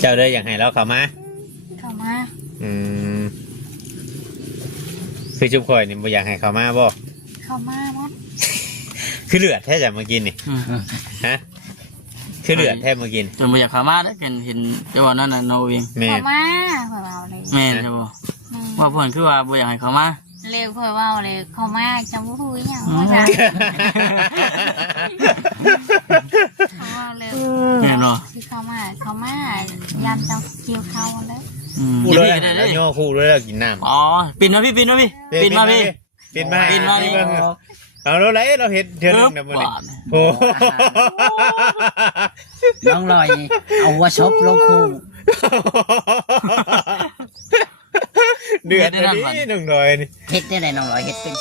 เจ้าเลยอยากให้เราเข้ามาคือจุ๊บคอยนี่บ่อยากให้เข้ามาบ่เข้ามาหมดคือเลือดแท้จะมากินนี่ฮะคือเลือดแท้มากินจนบ่อยากเข้ามาแล้วเห็นจะว่านั่นน่ะโนเองเข้ามาเพิ่นเอาเลยแม่ใช่บ่ว่าเพิ่นคือว่าบ่อยากให้เข้ามาเร็วค่อยเว้าเลยเข้ามาจังบ่ฮู้อีหยังว่าซั่นเข้าเร็วแม่นบ่สิเข้ามายามจังเกี่ยวข้าวแล้วพูดเลยได้ย่อคู่ด้วยแล้วกินน้ำอ๋อปิดมาพี่ปิดมาพี่ปิดมาพี่เอาเราไหลเราเห็นเทือนนึงนะมันโอ้น้องลอยเอาหัวชกลงคู่เดือดนี่น้องลอยนี่เฮ็ดได้ไรน้องลอยเฮ็ดเป็น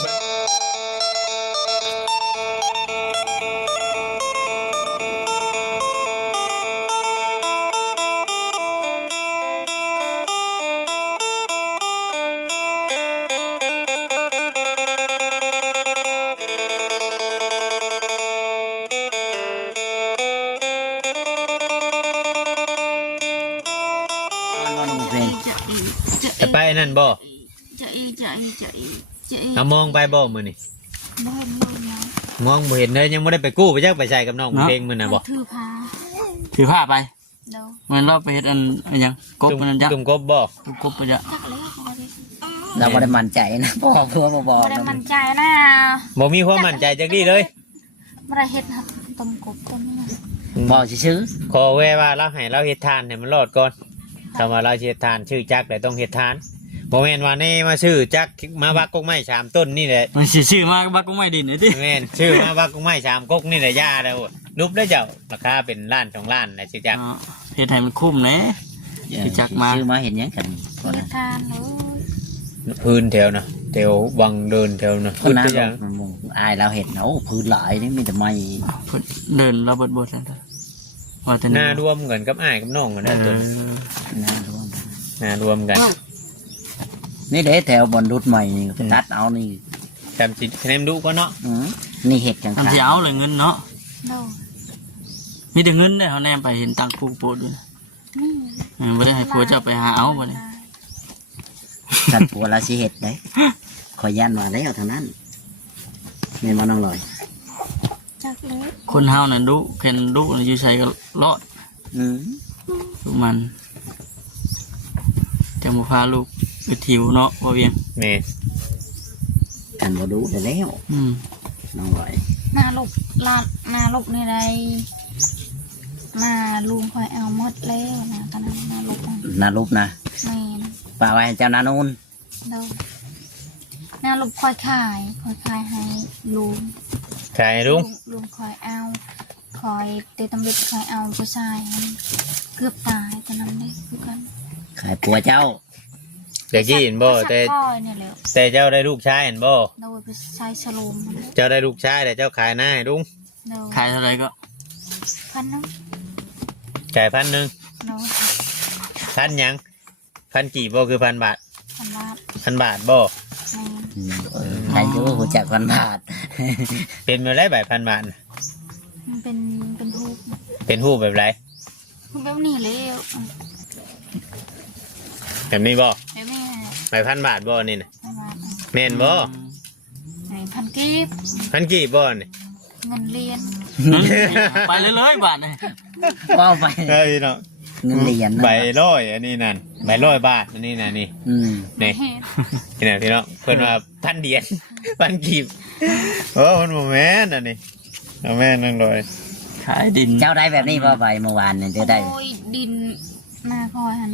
ไปนั่นบ่มองไปบ่มื้อนี่มองบ่เห็นเลยยังไม่ได้ไปกู้ไปจักไปใช้กับน้องเพลงมื้อน่ะบ่ถือผ้าไปมันเราไปเฮ็ดอันยังกบมันจักตุ่มกบบ่กบไปจ้ะเราบ่ได้มั่นใจนะพ่อเพื่อบ่ได้มั่นใจนะบ่มีความมั่นใจจักดีเลยบ่ได้เฮ็ดต้มกบต้มนี่บ่ซื่อขอแว่ว่าเราให้เราเฮ็ดทานให้มันรอดก่อนถ้าว่าเราเฮ็ดทานชื่อจักแต่ต้องเฮ็ดทานบ่แม่นว่านี่มาชื่อจักมาบักกกไม้3ต้นนี่แหละมันชื่อมาบักกกไม้ดินนี่ติแม่นชื่อมาบักกกไม้3ก๊กนี่แหละย่าแล้วนุบได้เจ้าราคาเป็นล้าน2ล้านนะชื่อจักเฮ็ดให้มันคุ้มแหน่ชื่อจักมาชื่อมาเห็นหยังกันเฮ็ดทานเลยพื้นแถวน่ะแถววังเดินแถวน่ะพื้นอย่างอายเราเห็นเนาะพื้นหลายนี่มีแต่ไม้เดินเราเบิดๆแล้วว่าแต่หน้ารวมกันกับอ้ายกับน้องกันได้ตัวหน้ารวมกันนี่เด้แถวบนรุดใหม่นี่ตัดเอานี่จำจิตคะแนนดูก็เนาะนี่เห็ดจังทำที่เอาเลยเงินเนาะมีแต่เงินได้เขาแนมไปเห็นตังปูโปดด้วยไม่ได้ให้ผัวเจ้าไปหาเอาบ่เนี่ยสัตว์ผัวเราสิเห็ดได้ขอยันมาแล้วเท่านั้นเงินมาน้องลอยคนเฮานั่นดุเข็นดุอยู่ใส่ก็รอดลูกมันจะมาพาลูกไปถิวเนาะว่าเวียงนี่กันบ่ดุได้แล้วน้องลอยนาลูกนี่ไรนาลุงคอยเอาหมดแล้วนะตอนนั้นนาลูกนะป่าไว้เจ้านานูนนาลูกคอยขายให้ลุงขายลุงคอยเอาคอยเตะตำรวจคอยเอาผู้ชายเกือบตายตอนนั้นได้คือกันขายผัวเจ้าเด็กยี่เห็นบ่แต่เจ้าได้ลูกชายเห็นบ่โดยไปใช้สโลมเจ้าได้ลูกชายแต่เจ้าขายหน้าให้ลุงขายเท่าไรก็1,000จ่าย1,0001,000ยัง1,000กี่บ่คือ1,000 บาท1,000 บาทบ่ใครจะรู้จัก1,000 บาทเป็นมาได้แบบ1,000 บาทเป็นรูปเป็นรูปแบบไรแบบนี้เลยแบบนี้บ่แบบ1,000 บาทบ่นี่นะเมนบ่1,000 กีบบ่นี่เงินเรียนไปเลยบาทเลยว่าไปเนาะเงินเรียนใบ100อันนี้นั่นใบ100 บาทอันนี้น่ะนี่นี่พี่น้องเพิ่นว่า1,000 เหรียญ1,000 กีบโอ้มันบ่แม่นอันนี้เอาแม่นนั่งเลยขายดินเจ้าได้แบบนี้บ่ใบเมื่อวานเนี่ยจะได้โอ้ยดินนาคอยหัน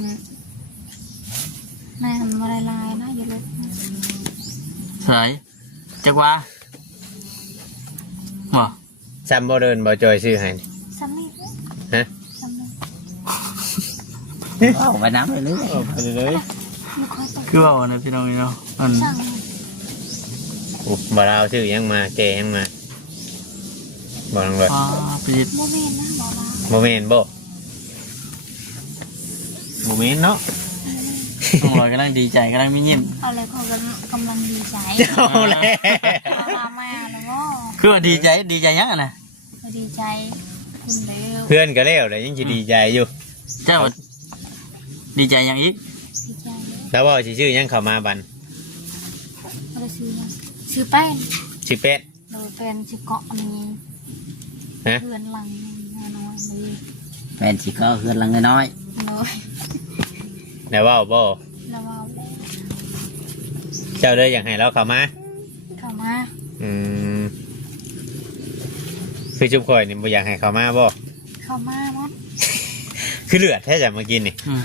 มาลายนะอย่าลบสวยจักว่าบ่ซ้ำบ่เดินบ่จอยซื้อให้ซ้ำนี่ฮะเอาไปน้ำไปเลยคือว่าเนี่ยพี่น้องเนาะบ่เราซื้อยังมาแกยังมาบ่ลังเลยปิดโมเมนต์นะโมเมนต์บ่โมเมนต์เนาะต้องรอยกำลังดีใจกำลังมียิ้มเอาเลยเขากำลังดีใจเอาเลยมาแล้วก็คือว่าดีใจยังไงนะดีใจคุณเลี้ยวเพื่อนก็เลี้ยวเลยยังจะดีใจอยู่เจ้า ดีใจยังอีก ดีใจเลย แล้วว่าสิชื่อหยังเข้ามาบัน ไม่ได้ซื้อนะซื้อแป้ง สิเป็ด โดยเป็นสิเกาะนี้ ฮะ เพื่อนหลังน้อยๆมี แฟนสิก็เฮือนหลังน้อย โดย แล้วว่าบ่ แล้วเอาแล้ว เจ้าเลยอยากให้เราเข้ามา เข้ามา อืมคือจุ๊บข่อยนี่บ่อยากให้เข้ามาบ่ เข้ามาหมด คือเลือดแท้จะมากินนี่ อืม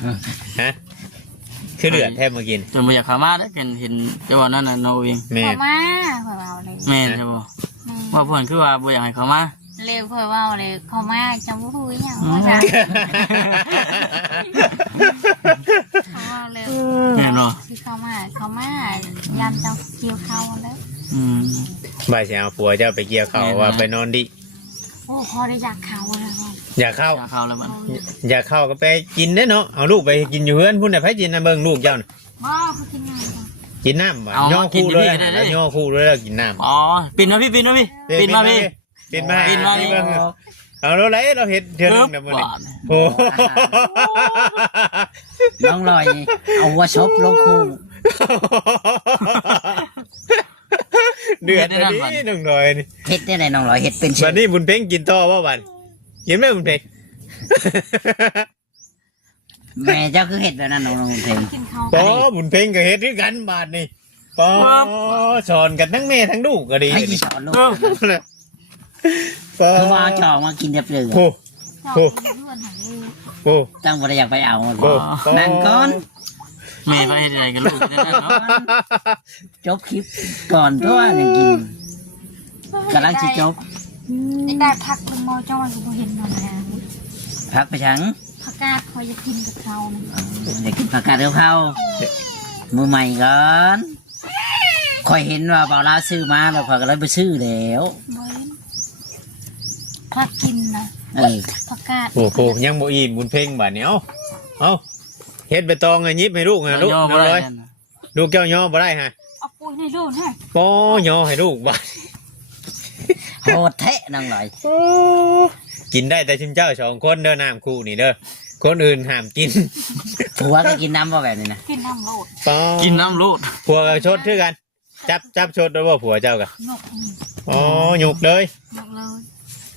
ฮะคือเลือดแท้มากิน จนบ่อยากเข้ามาได้กันเห็นแต่ว่านั่นน่ะโนเอง แม่ เข้าน มาคอยเอาเลย แม่นใช่บ่ว่าเพิ่นคือว่าบ่อยากให้เข้ามา เร็วคอยเอาเลยเข้ามาจังบ่ฮู้อีหยังว่าจ้ะเขาเอาเร็ว แม่นบ่ สิเข้ามายันจังเกี่ยวเข้าแล้ว อืม บ่ายสิเอาผัวเจ้าไปเกี่ยวเขาวว่าไปนอนดิ โอ้พอได้อยากเข้าแล้วครับ อยากเข้า อยากเข้าแล้วบัด อยากเข้าก็ไปกินได้เนาะเอาลูกไปกินอยู่เฮือนพุ่นน่ะไปกินนะเบิ่งลูกเจ้าน่ะ บ่เขากินงานก่อน กินน้ำบ่ย่อคู่ด้วยนะแล้วย่อคู่ด้วยแล้วกินน้ำ อ๋อปิดมาพี่ปิดมาพี่ปิดมาพี่ ปิดมา ปิดมา เบิ่งเอาเราไหนเราเห็นเทื่อนึงนะมื้อนี้ บาด โอ้ ๆน้องลอยเอาหัวชบลงคู่ เดือดเลยนี่หนึ่งหน่อยนี่ เฮ็ดได้ไหนน้องลอยเฮ็ดเป็น วันนี้บุญเพ่งกินต่อว่าวันกินไหมบุญเพ่ง แม่เจ้าคือเฮ็ดแบบนั้นน้องเพลง กินข้าว ปอบุญเพ่งกับเฮ็ดด้วยกันบาทนี่ปอสอนกันทั้งแม่ทั้งลูกก็ดี ให้ นี่ สอนลูก ปอ คือว่าจอกมากินเรียบเลย โอ้ ชอบกินเพื่อนหาลูก โอ้ ตั้งบ่ได้อยากไปเอา โอ้ นั่งก่อน แม่ไปเฮ็ดอะไรกับลูกนั่นน่ะเนาะ จบคลิปก่อนเพราะว่ายังกินกำลังสิจบ ได้พักลงมอจ้อยก็บ่เห็นมาแล้ว พักไปชัง ผักกาดคอยจะกินกับเขานะ อยากกินผักกาดเข้ามือใหม่ก่อนคอยเห็นว่าเบาลาซื้อมาแล้วคอยก็เลยไปซื้อแล้ว บ่เห็นพักกินนะ เออ ผักกาด โหยังบ่อิ่มบุญเพ่งบาทนี่เอาเฮ็ดใบตองไงยิบให้ลูกนะลูก ย่อบ่ น้อง ได้ เลย นั่นน่ะ ลูกเจ้าย่อบ่ได้ฮะ เอาปุ้ยในรูนะ ปอย่อให้ลูกบาท โหดแทะนั่งลอย กินได้แต่ชิมเจ้าสองคนเด้อน้ำคู่นี่เด้อคนอื่นห้ามกิน ผัวก็กินน้ำบ่แบบนี้นะ กินน้ำโลด ปอ กินน้ำรูด ผัวกับชดคือกัน จับชดด้วยว่าผัวเจ้ากัน นกอันนี้ อ๋อหยุกเลย นกเลย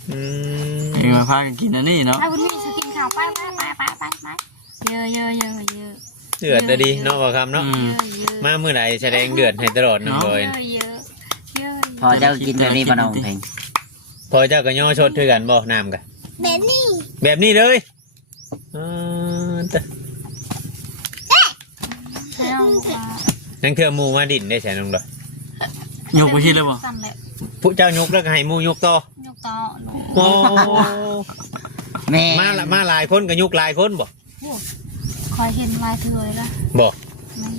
อืม เองมาพากันกินอันนี้เนาะ ไอ้บุญมีจะกินข้าวไปเยอะเยอะเยอะเยอะ เดือดเลยดีเนาะว่าคำเนาะ อืม เยอะ มาเมื่อไหร่แสดงเดือดให้ตลอดน้อง เนาะ โดย เยอะเยอะเยอะ พอเจ้ากินแบบนี้บ่น้องเพลง พอเจ้าก็ย่อชดคือกันบ่น้ำกัน แบบนี้ แบบนี้เลยแต่ แล้ว นั่นคือหมูมาดินได้ใช่น้องดอย ยกไปที่เลยบ่ สั่นเลย ผู้เจ้ายกแล้วก็ให้หมูยกต่อย กต่อลูก โอ้ แม่ มาหลายคนก็ยกหลายคนบ่ คอยเห็นลายเธอเลยละ บ่ ไม่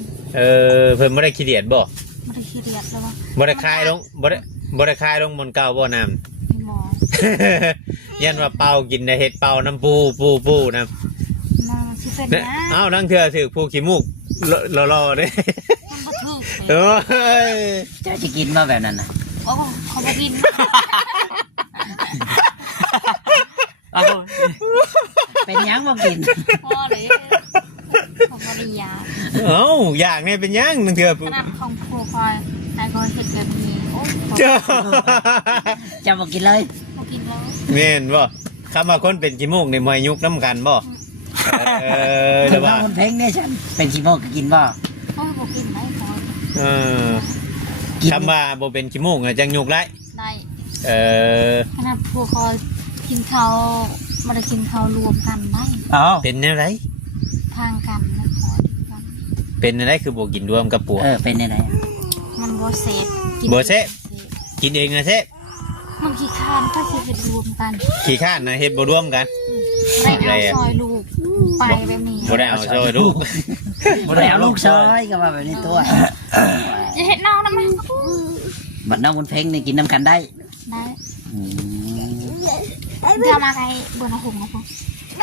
เพิ่นบ่ได้ขี้เดียดบ่ ไม่ได้ขี้เกียจแล้ววะ บ่ได้คายลงบ่ได้คายลงบนเก่าบ่น้ำ พี่หมอ ยันว่าเป่ากินได้เห็ดเป่าน้ำปูน้ มาที่เป็น ำเนี่ย นะ เอ้านั่งเถื่อถือผู้ขี้มูกรอเด้ มันก็ถูก เอ้ย เจ้าจะกินบ่แบบนั้นนะ โอ้เขาบอกกิน เอา เป็นหยังบ่กิน พ่อเลยเขาบริยา เอ้าอย่างนี้เป็นยังนั่งเถื่อ ข ผู้ นาดของครัวคอยไอ้คอยเห็ดแบบนี้โอ้ย เจ้า เจ้าบ่กินเลย เขากินแล้ว เม่นบ่คำว่าคนเป็นขี้มูกในมวยยุกน้ำกันบ่แต่ ว่า ว่า คนเพลงเนี่ยฉันเป็นขี้โมกก็กินบ่ โอ้ยบอกกินได้คอย เออ กิน คำว่าบ่เป็นขี้มูกอะจังยุกไร ได้ เออ ขนาดครัวคอยกินเขาไม่ได้กินเขารวมกันได้ เอา เป็นอะไร ทางกันนะคอยกัน เป็นอะไรคือบ่กินรวมกับปัว เป็นยังไง มันโบเซต บ่เซฟ กินเองนะเซฟ มันขี้คานก็จะเป็นรวมกัน ขี้ข้านนะเฮ็ดบ่รวมกัน ไม่เอาซอยลูกไปแบบนี้ บ่ได้เอาซอยลูก บ่ได้เอาลูกซอยก็ว่าแบบนี้ตัว จะเห็นน้องนะมั้ย บัดน้องคนเพลงนี่กินน้ำกันได้ ได้ อืม เดี๋ยวมาใครบนหงนะพ่อ เ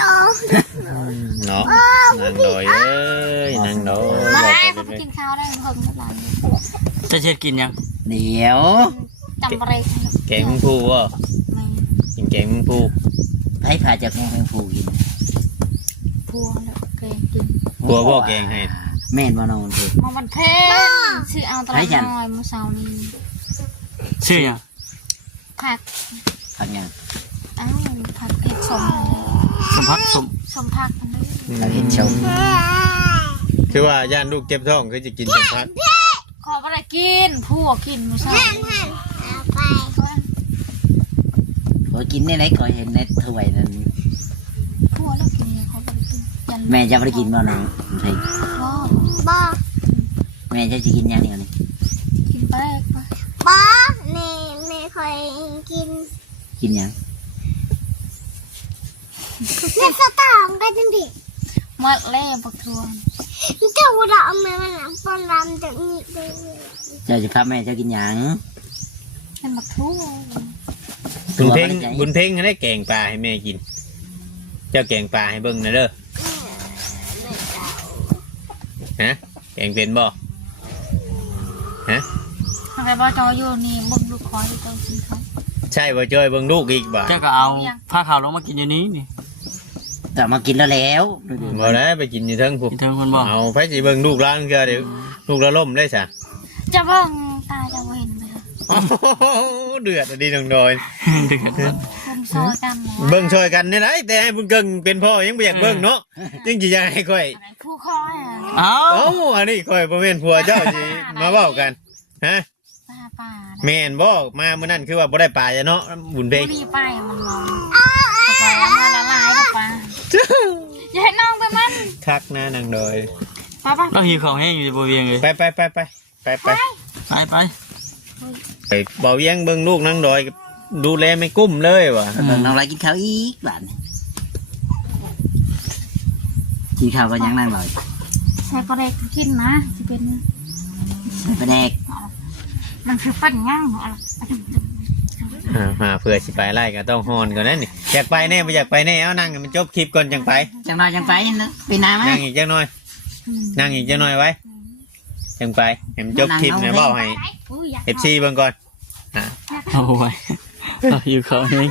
นาะนางดอยเอ้ยนางดอย มา บอก ได้ ไป เขา เลย กินข้าวได้เพิ่มเท่าไหร่ จะเช็ดกินยัง เดี๋ยว จำอะไร แกงมึงพูวะ ไม่ กินแกงมึงพู ให้พาจากแม่แมงฟูกิน พัวแล้วเกรงกิน โอ้ กลัวบ่แกงให้ แม่นบ่น้องคือ มาวันเพลชื่อเอาตลาดน้อยมื้อเช้านี้ ชื่อหยัง ผัก พักหยัง อ้าวผักเผ็ดสม สมพักสม สมผักอันนี้ เราเห็นชม คือว่าย่านลูกเจ็บท้องคือจะกินสมพัก ขอบ่ได้กินผัวกินมื้อเช้า โอ้กินได้ไหนก็เห็นในถ้วยนั่น ผัวแล้วกินเขาบ่ได้กินยัน แม่จะบ่ได้กินบ่น้องใช่ บ่ แม่จะกินหยังนี่นี่ กินไปไป ป้าไม่เคยกิน กินหยัง เนื้อสตอมก็จังดิ มาเล่บักทวน เจ้าเราเอามาปนรำจากนี้เลย เจ้าจะพาแม่เจ้ากินหยัง เป็นบักทั่ว บุญเพ่งให้ได้แกงปลาให้แม่กิน เจ้าแกงปลาให้เบิ่งหน่อยเด้อฮะแกงเป็นบ่ฮะ อะไรบ่จออยู่นี่บ่ลูกคอยอยู่ตรงสิเขา ใช่บ่จ้อยเบิ่งลูกอีกบ่ เจ้าก็เอาผ้าขาวลงมากินอยู่นี้นี่ แต่มากินแล้ว บ่ได้ไปกินอยู่เทิงพุ่น กินเทิงคนบอก เอาไปสิเบิ่งลูกร้านก็เดี๋ยวลูกละล่มได้ซะ จะเบิ่งตาจะบ่เห็นเลย โอ้โหเดือดอะดีน้องดอย เดือด คุณซอยกัน เบิ่งช่วยกันนี่ไหนแต่ให้เบิ่งเกิงเป็นพ่อยังบ่อยากเบิ่งเนาะจึงสิอยากให้ค่อย อะไรผู้คอยอ่ะ เอ้า เอ้าอันนี้ค่อยบ่แม่นผัวเจ้าสิมาเว้ากันฮะ ตาป่า แม่นบ่มามื้อนั้นคือว่าบ่ได้ปลาจ้ะเนาะบุญเพ่ง บุรีไปมันมองเอาไปแล้วมาละลายกับปลาอย่าให้น้องไปมัน คักนะนางดอย ป้าป้า เราหิวของแห้งอยู่บริเวณเลย ไป ไปไป ไปเบาเวียงเบิ่งลูกนางดอยดูแลไม่กุ้มเลยว่ะ เบิ่งน้องไรกินข้าวอีกบาดกินข้าวก็ยังนั่งเลย ใส่ก็ได้กินนะจะเป็น ไปแดก มันคือปั่นง่างเหรอ มาเพื่อสิไปไล่ก็ต้องฮอนก่อนนั่นนี่อยากไปแน่บ่อยากไปแน่เอานั่งให้มันจบคลิปก่อนจังไป จังหน่อยจังไปไปน้ำไหม นั่งอีกจังหน่อยนั่งอีกจังหน่อยไว้จังไปให้มันจบคลิปเนี่ยเว้าให้ FC เบิ่งก่อน โอ้ยเราหิวของแห้ง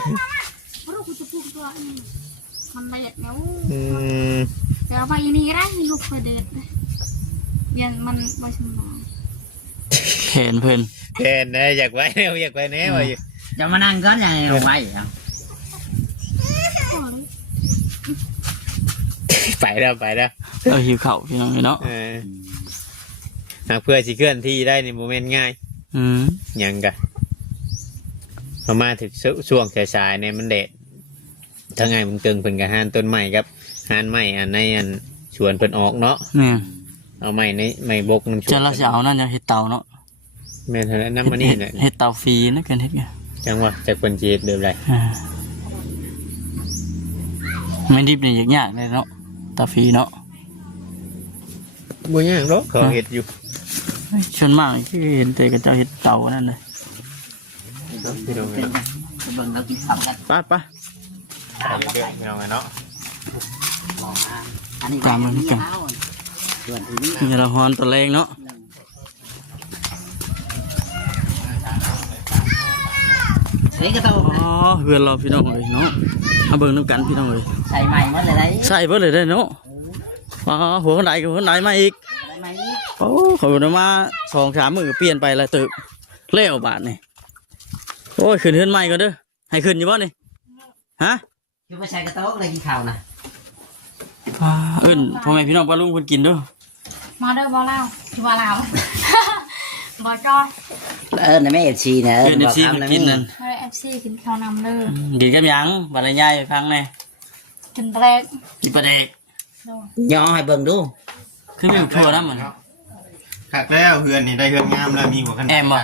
มันละเอียดแล้ว อืม เดี๋ยวไปนี่ก็ได้ลูกเพื่อเด็ดยันมันไม่สมอง แขนเพิ่น แทนนะอยากไปแน่อยากไปแน่ว่าอยู่ จะมานั่งก่อนยังลงไป ไปแล้ว เราหิวข้าวพี่น้องเนาะ หากเพื่อสิเคลื่อนที่ได้ในโมเมนต์ง่าย อืม ยังกะมาถึงช่วงสายๆเนี่ยมันเด็ดถ้าไงมันเกิงเพิ่นกับหานต้นใหม่ครับหานใหม่อันในอันชวนเพิ่นออกเนาะ เนี่ย เอาใหม่ในใหม่บกมันชวน จะเราจะเอานั่นจะเห็ดเตาเนาะ แม่นเท่านั้นน้ำมันนี่เนี่ย เห็ดเตาฟรีนะกันเห็ดไง จังหวะจากคนจีบเดือบไร ไม่ดิบเนี่ยยากเลยเนาะเตาฟรีเนาะ บุญยังรถเขาเห็ดอยู่ ชนมากที่เห็นแต่กับเจ้าเห็ดเตานั่นเลย พี่น้อง เบิ่งเรากินข้าวกัน ไปไป พี่น้องเนาะ อันนี้ส่วนที่นี่ นี่เราฮอนตัวแรงเนาะ เฮ้ยกระโต อ๋อเพื่อนเราพี่น้องเลยเนาะมาเบิ่งน้ำกันพี่น้องเลย ใส่ใหม่หมดเลยได้ ใส่เบิ่งเลยได้เนาะอ๋อหัวคนไหนกับหัวคนไหนมาอีก ใหม่ โอ้เขามา2-3 มื้อเปลี่ยนไปแล้วตึกเลี้ยวบาทนี่โอ้ยขึ้นเฮือนใหม่ก็เด้อให้ขึ้นอยู่บ่นี่ฮะ คือมาใส่กระโต๊ะอะไรกินข้าวนะ เอิ้นพ่อแม่พี่น้องป้าลุงเพิ่นกินเด้อ มาเด้อบอเล่าบอเล่าบอจอย ในแม่เอฟซีนะ เอิ้นFC เพิ่นกินนั่น ไม่ได้FC กินข้าวนำเด้อ กินกับหยังบัดละยายฟังแน่ กินแปลก กินปลาเด็ก ย่อให้เบิ่งดู คือมีทั่วน้ำมัน ขักแล้วเพื่อนนี่ได้เพื่อนงามแล้วมีหัวขนาด แอมบ่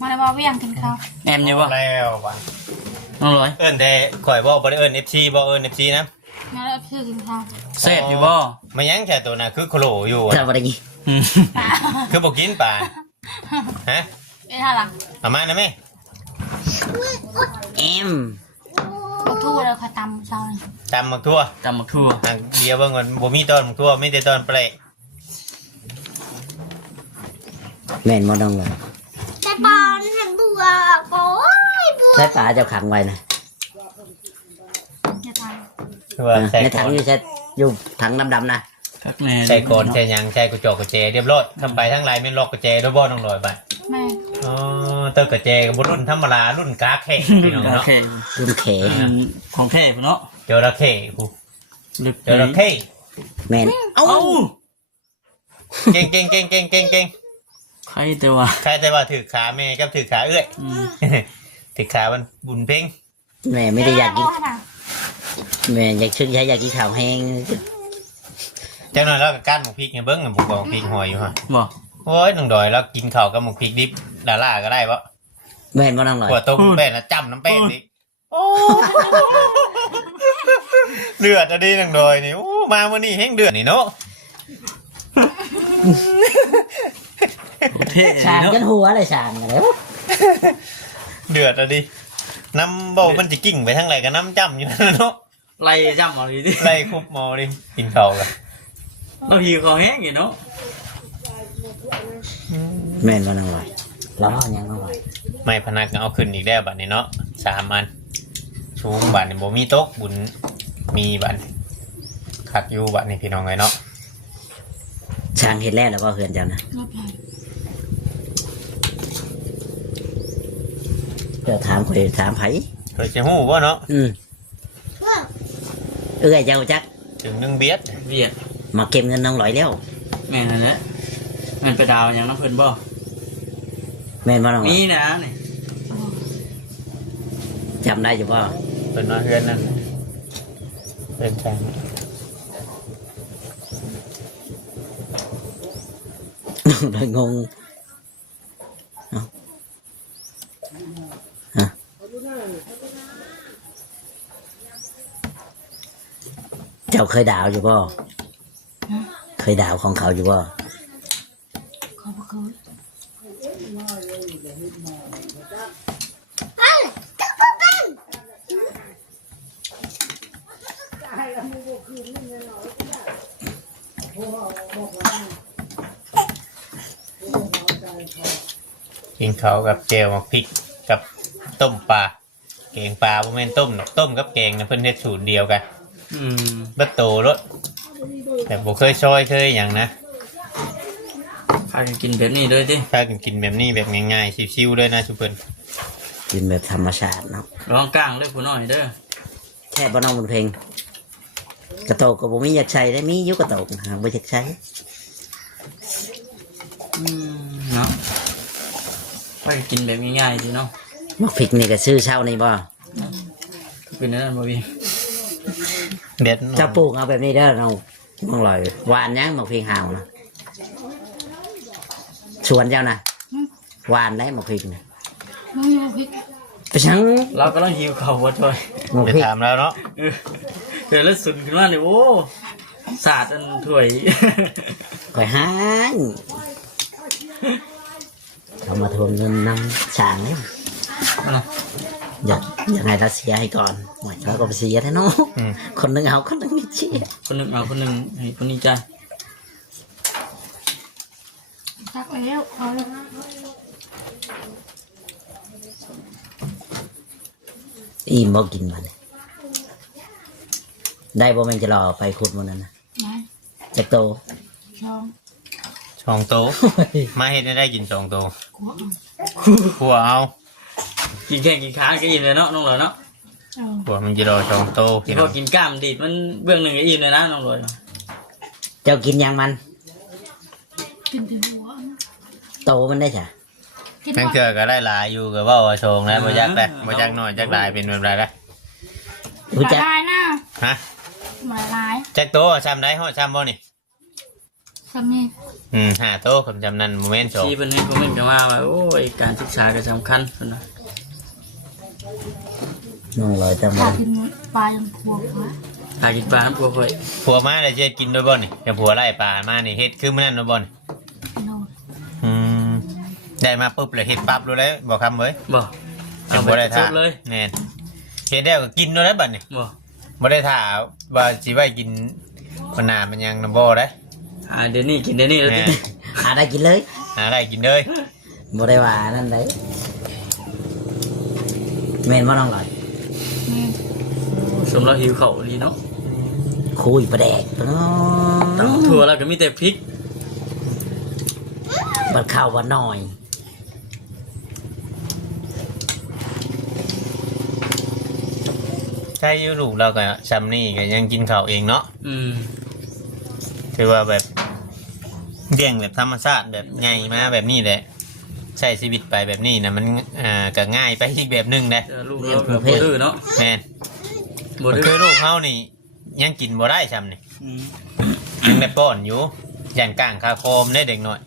มาได้บอเวียงกินข้าว แอมอยู่บ่ แล้ววัน น้องร้อย เอิ้นแต่ข่อยบอกบ่ได้เอิ้น FC บ่เอิ้น FC นะ มาได้FC กินข้าว แซ่บอยู่บ่ มายังแค่ตัวน่ะคือโคโลอยู่ จะบ่ได้กิน อืม คือบ่กินป่าฮะ เอ้ยท่าหลัง เอามานะแม่ เอ็ม บอทู่เลยค่ะตำเช้าเลย ตำมักทั่ว ตำบักทั่ว ทางเดียวเบิ่งก่อนบ่มีต้นมักทั่วมีแต่ต้นแปลก แม่นบ่ต้องเลย แต่บอลหันบัวโอ้ยบัว ใช้ปลาเจ้าขังไว้นะ อย่าท คือว่าใส่ ในถังอยู่ใช้อยู่ถังดำๆนะ คักแน่ ใช่ก่อนใช่ยังใช่กุจกกุญแจเรียบร้อยทำไปทั้งไรไม่ล็อกกุญแจด้วยบ่ต้องลอยไป แม่ อ๋อเตอร์กุญแจกับรุ่นธรรมดารุ่นกราฟแข่งพี่น้อง โอ เนาะ เค รุ่นเข ของแท้เนาะ เจอระเข้ผู้ ลึก เจอระเข้ แม่น เอ้า เก่งเก่งเก่งเก่งเก่งเก่ง ใครแต่ว่า ใครแต่ว่าถือขาแม่กับถือขาเอื้อย อืม ถือขามันบุญเพ่ง แม่ไม่ได้อยากกินแม่อยากชื่นใจอยากกินข้าวแห้ง เจ้าหน่อยแล้วก็ก้านหมูพริกเนี่ยเบิ้งหมูกองพริกหอยอยู่ฮะ บ่ โอ้ยน้องดอยแล้วกินข้าวกับหมูพริกดิบดาล่าก็ได้ปะ แม่นบ่น้องหน่อย หัวต้มแป้งแล้วจ้ำน้ำแป้งดิโอ้เลือดอะดีน้องดอยนี่โอ้มาวันนี้แห้งเดือดนี่เนาะ เท่ ชาม เนาะ กันหัวเลยชามกันแล้ว เดือดอะดิน้ำเบามันจะกิ่งไปทั้งไหนกับน้ำจ้ำอยู่นั่นเนาะ ไล่จำเอาดีดิ ไล่คุบมอดิกินข้าวกัน เราหิวของแห้งอยู่เนาะ แม่นบ่น้องหน่อยแล้วยังน้องหน่อย ไม่พนักเอาขึ้นอีกแล้วบัดนี้เนาะ3 อันชูงบัดนี่บ่มีโต๊ะบุญมีบัดขัดอยู่บัดนี่พี่น้องไงเนาะ ช่างเฮ็ดแล้วแล้วก็เฮือนเจ้านะ รถไฟ เดี๋ยวถามข่อยถามไผ เคยจะหู้ว่าเนาะ เอ้ยเจ้าจัก ถึง1 เบียด เวียด มาเก็บเงินน้องหลอยแล้ว แม่นั่นแหละมันไปดาวอย่างน้ำเพิ่นบ่ แม่นบ่น้องหลอ มี ย นะนี่ จำได้อยู่บ่ เป็นว่าเฮือนนั่นเป็นแฟน น้องหลอยงงเอ้าฮะเจ้าเคยดาวอยู่บ่เคยดาวของเขาอยู่บ่ เขาบอกเขา กินข้าวกับแจวหมักพริกกับต้มปลาแกงปลาบ่แม่นต้มหรอกต้มกับแกงนะเพิ่นเฮ็ดสูตรเดียวกัน อืม บัดโตรสแต่บ่เคยซอยเคยหยังนะ พากันกินแบบนี้เลยดิ ถ้ากินแบบนี้แบบง่ายๆชิวๆเลยนะทุกคน กินแบบธรรมชาติเนาะ ลองกลางเลยผู้น้อยเด้อ แค่บ่น้องบนเพลงกระโตกก็บ่มีอยากใช้ได้มีอยู่กระโตกหาบ่อยากใช้ อืมเนาะพากันกินแบบง่ายๆดิเนาะ หมกพริกนี่ก็ซื้อเช่านี่บ่ เป็นนั่นบ่พี่ เด็ด เจ้าปลูกเอาแบบนี้เด้อน้องลอยหวานยังหมกพริกหาวนะชวนเจ้านะหวานได้หมกพริกนะ ไม่มีพริก ไปชัง เราก็ต้องหิวเขาว่าทอย หมก ไป พริก ถามแล้วเนาะ เออเดี๋ยวแล้วสุนขึ้นมาเลยโอ้สาดอันถ้วย ก่อยห้างเขามาทวงเงินนำช่างเลย นะ อยากให้เราเสียให้ก่อนหมายเขาก็ไปเสียแท้เนาะ อืม คนหนึงเอาคนหนึงไม่เสีย คนหนึ่งเอาคนหนึ่งให้คนนี้จ่าย ตักแล้วเอา อิ่มบ่กินมาเลยได้บ่แม่นจะรอไปขุดมันนั้นนะ ไหน จักโต ช่อง 2 โตมาเฮ็ดให้ได้กิน2 โต กลัว ขัวเอา กินแข่งกินขาก็อิ่มเลยเนาะน้องหลอยเนาะ เอา ขัวมันจะรอ2 โต ที่ พี่ พ น้ อ อง กินกล้ามดีดมันเบื้องหนึ่งก็อิ่มเลยนะน้องหลอย เจ้ากินยังมัน กินถึงหัว โตมันได้จ้ะ กิน นั่น ว่า เกือก็ได้หลายอยู่ก็เว้าว่าโชงแล้วบ่จักได้บ่จักน้อยจักหลายเป็นแบบไรล่ะ รู้จัก ลายนะ ฮะ มาลาย จักโตซ้ำได้ฮอดซ้ำบ่นี่ สามี 5 โตผมจำนั้นโมเมนต์2 ที่เป็นให้คอมเมนต์กันว่าโอ้ยการศึกษาก็สำคัญนะ น้องลอยจะ ถ้า มา กินปลายังพวกวะ หากินปลาน้ำพัวค่อย ผัวมาได้จะกินด้วยบ่นี่จะผัวไล่ปลามานี่เฮ็ดคือมื้อนั้นด้วยบ่นี่ โน่น อืมได้มาปุ๊บเลยเฮ็ดปั๊บรู้เลยบ่คำเว้ย บ่ ยั เอา ง ไป บ่ได้ ส ท่า ดเลย แน่นเฮ็ดแล้วก็กินด้วยแล้วบัดนี่ บ่ บ่ได้ท่าว่าสิไว้กินมันหน้ามันยังนำบ่ได้ เดี๋ยวนี้กินเดี๋ยวนี้แล้ว แม่ ที่ หาได้กินเลย หาได้กินเลย บ่ได้ว่านั่นได้แม่นบ่น้องลอย นี่ สมเราหิวเขาดีเนาะ ข คุยประแดกเนาะ ถั่วแล้วก็มีแต่พริก บัดข้าวว่าน้อย ใช่อยู่ลูกเราก็ซ้ำนี่ก็ยังกินข้าวเองเนาะ อืม ถือว่าแบบเลี้ยงแบบธรรมชาติแบบไงมาแบบนี้แหละใช้ชีวิตไปแบบนี้นะมันก็ง่ายไปอีกแบบหนึงนะ เจอลูกเราก็บ่ดื้อเนาะ แม่น บ่ดื้ คือ อ ลูกเขานี่ยังกินบ่ได้ซ้ำนี่ อืม ยังได้ป้อนอยู่ยันก้างคาโคมได้เด็กหน่อย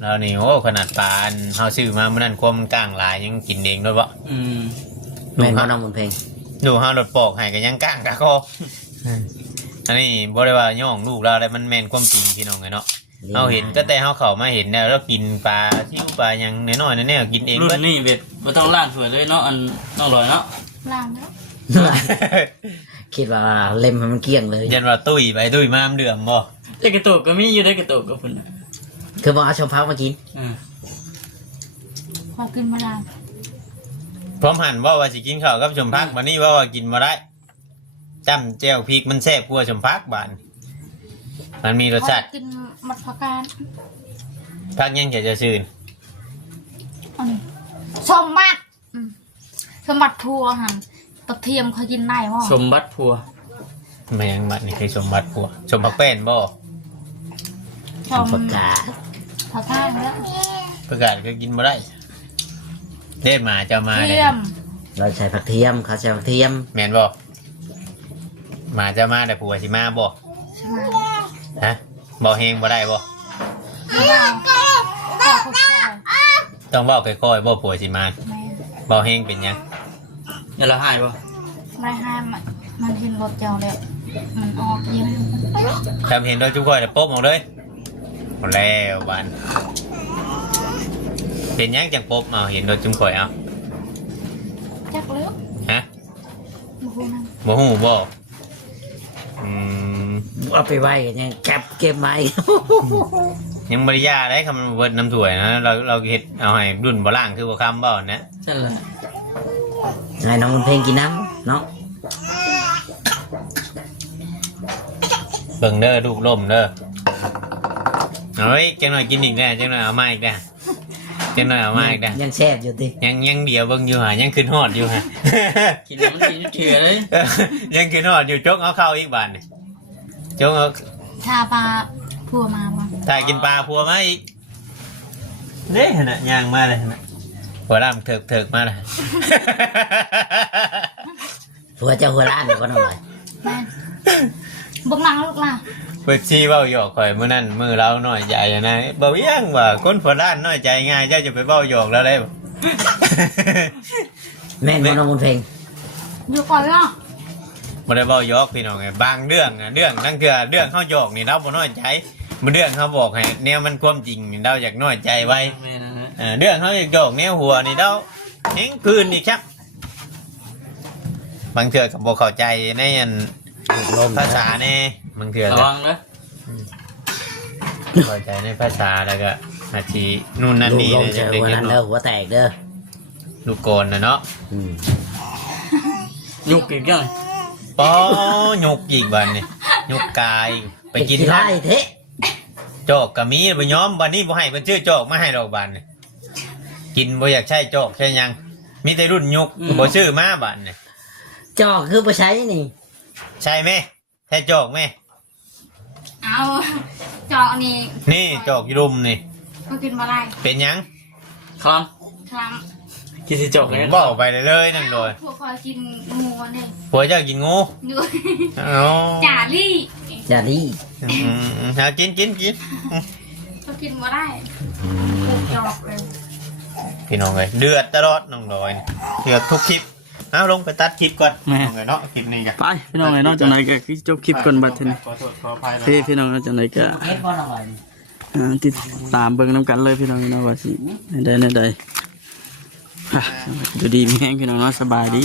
แล้วนี่โอ้ขนาดปลาอันเฮาซื้อมาเมื่อนั้นความนก้างหลายยังกินเองด้วยบ่ อืม แม่นบ่น้องบุญเพลง ดูเฮารถปอกให้ก็ยังก้างคาโคมอันนี้บ่ได้ว่าย่องลูกเราได้มันแม่นความจริงพี่น้องไงเนาะเฮาเห็นก็แต่เฮาเข้ามาเห็นแล้วเรากินปลาที่ปลาหยังน้อยๆนั่นแน่กินเอง รุ่ เบิด นนี้เบ็ดบ่ต้องล้างถ้วยเลยเนาะอันน้องลอยเนาะ ล้างแล้ว คิดว่าเล่มให้มันเกลี้ยงเลย ยันว่าตุ้ยไปตุ้ยมามเดือมบ่ แต่กระโตกก็มีอยู่ได้กระโตกก็พุ่นน่ะ คือบอกเอาชมพักมากิน อืม พอกินมาล้าง พร้อมหันว่าสิกินข้าวกับชมพักบัดนี้ว่ากินบ่ได้จ้ำแจ่วพริกมันแซ่บกว่าชมพักบานมันมีรสชาติ กินมัดผักกาด พักยังจะชื่น อันนี้สมบัติสมบัติทัวหันตะเทียมเขากินได้บ่ สมบัติผัว แม่งบัดนี่คือสมบัติผัวสมพักแป้นบ่ ชม ประกาศ ผักกาดแล้ว ประกาศก็กินมาได้เด็ดหมาจะมา เที เนี่ย ยม เราใช้ผักเทียมเขาใช้ผักเทียม แมนบ่หมาจะมาแต่ผัวสิมาบ่ ใช่ไหม ฮะบ่เฮงบ่ได้บ่ ไม่ได้ก็ค่อย ต้องเว้าค่อยๆบ่ผัวสิมา ๆแม่ บ่เฮงเป็นหยัง เดี๋ยวเราหายบ่ ไม่ให้มันกินรสเจียวแล้วมันออกเย็น ทำเห็นโดยทุกคนแต่ป๊บออกเลยหมดแล้วบานเป็นหยังจังป๊บเอาเห็นโดยจุ่มข่อยเอา จักเลือก ฮะ บูฮูนั่น บ่ฮู้บ่อืม เอาไปไว้กันยังแคปเก็บไว้ ยังบริยาได้คำมันเวิร์ดน้ำถ่วยนะเราเฮ็ดเอาให้รุ่นบ่ล่างคือบ่คำบ่นะ นั่นแหละ ให้น้องบุญเพลงกินน้ำเนาะ เบิ่งเด้อลูกล่มเด้อเฮ้ยจังหน่อยกินอีกแน่จังหน่อยเอามาอีกแน่จังหน่อยเอามาอีกแน่ ยังแซ่บอยู่ดิ ยังเดียวเบิ่งอยู่หายังขึ้นฮอดอยู่ฮะ กินแล้วมันกินเถื่อเลย ยังขึ้นฮอดอยู่จกเอาเข้าอีกบาทนี่จกเอา ชาปลาพัวมาบ่ ถ้ากินปลาพัวมาอีกเด้หั่นน่ะย่างมาเลยหั่นน่ะหัวลำเถิกมาเลย หัวเจ้าหัวล้านก็น้องเลย แม่บุกหนังลูกล่ะ เปิดชีเว้าหยอกข่อยมื้อนั้นมื้อเราน้อยใจนะเบาเยังว่าคนหัวล้านน้อยใจง่ายเจ้าจะไปเว้าหยอกแล้วได้บ่ แม่นบ่น้องบุญเพลง อยู่ก่อนเนาะ บ่ได้เว้าหยอกพี่น้องไงบางเรื่องนะเรื่องนั่นคือเรื่องเฮาหยอกนี่เราบ่น้อยใจมันเรื่องเขาบอกให้แนวมันความจริงนี่เราอยากน้อยใจไว้ แม่นะฮะ เรื่องเขาอยากหยอกแนวหัวนี่เราเฮงคืนอีกครับบางเทื่อก็บ่เข้าใจในอัน ลม ภาษาแน่บางเทื่อ ระ ก็ วังนะ เข้าใจในภาษาแล้วก็อาจสินู่นนั่น ลูก นี่ ลม เนี่ย เจอ เด็ก หัว ๆ นั้นเด้อ เนาะ หัวแตกเด้อ ลูกโกนนะเนาะ อืม ยุกอีกยัง ป้อหยกอีกบัดนี่หยกกายไปกิน ไล่ ข้าว เทะ จอกก็มีบ่ยอมบัดนี้บ่ให้เพิ่นชื่อจอกมาให้ดอกบัดนี่กินบ่อยากใช้จอกใช่หยัง มีแต่รุ่นหยกบ่ชื่อมาบัดนี่ จอกคือบ่ใช้นี่ ใช่ไหมใช่จอกไหม เอาจอกนี่ นี่จอกอยูรุมนี่ ก็กินมาได้ เป็นหยัง คลอน ครั้ง กินสิจกเลย บอกไปเลยนั่นเลย พวกคอยกินงูเนี่ย ผัวเจะกินงู อยู่ อ๋อ จ่าลี่ อย่าดี หากิน ก็กินมาได้พวกจอกเลย พี่น้องเลยเดือดตลอดน้องลอยนี่เดือดทุกคลิปเอาลงไปตัดคลิปก่อน แม่ น้องเลยเนาะคลิปนี้กัน ไปพี่น้องไอ้นอกจากไหนก็คือจบคลิปก่อนบัดทีนี้ ขอโทษขออภัยนะ พี่น้องนอกจากไหนก็ เฮ็ดบ่น้องเลย ติดตามเบิ่งน้ำกันเลยพี่น้องเนาะว่าสิได้ค่ะดูดีมีแห้งพี่น้องเนาะสบายดี